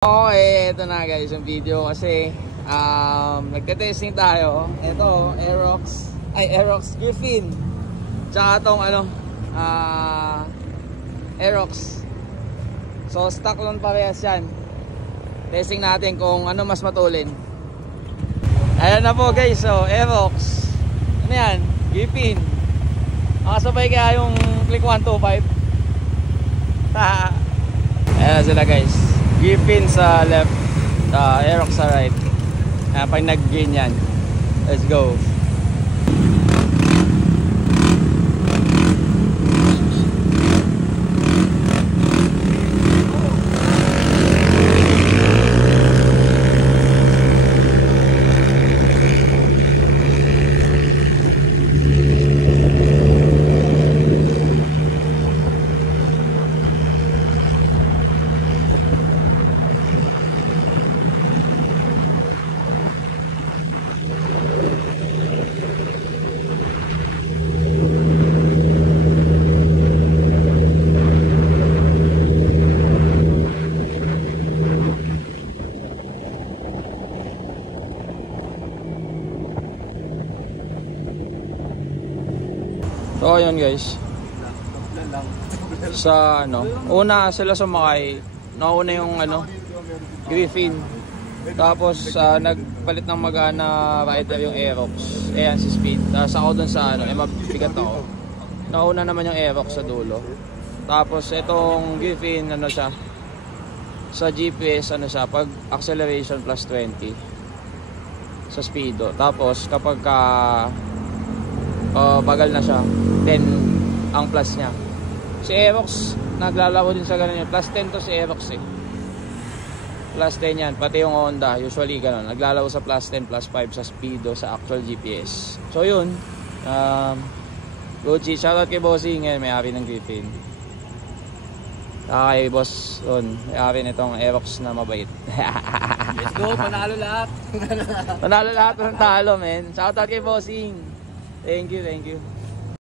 Okay, ito na guys yung video kasi nagte-testing tayo. Ito, Aerox Griffin. Tsaka itong Aerox. So stock lang parehas yan. Testing natin kung ano mas matulin. Ayan na po guys, so Aerox. Ano yan? Griffin. Makasabay kaya yung Click 125. Ayan na sila guys. Griffin sa left, Aerox sa right. Pag nag-gain yan, let's go. So ayun guys, sa una sila sumakay, nauna yung Griffin, tapos nagpalit ng magana rider yung Aerox. Ayan si Speed, tapos ako dun sa mabigat ako, nauna naman yung Aerox sa dulo. Tapos itong Griffin siya sa GPS pag acceleration plus 20 sa speedo. Tapos kapag bagal na siya, 10 ang plus niya. Si Aerox naglalaro din sa ganun yun. Plus 10 to si Aerox Plus 10 yan. Pati yung Honda usually ganun, naglalaro sa plus 10 plus 5 sa speedo sa actual GPS. So yun, Gucci, shoutout kay Bossing, may-ari ng Griffin. Kay Boss Ron, may-ari nitong Aerox na mabait. Let's go, panalo lahat. Panalo lahat ng talo, men. Shoutout kay Bossing. Thank you.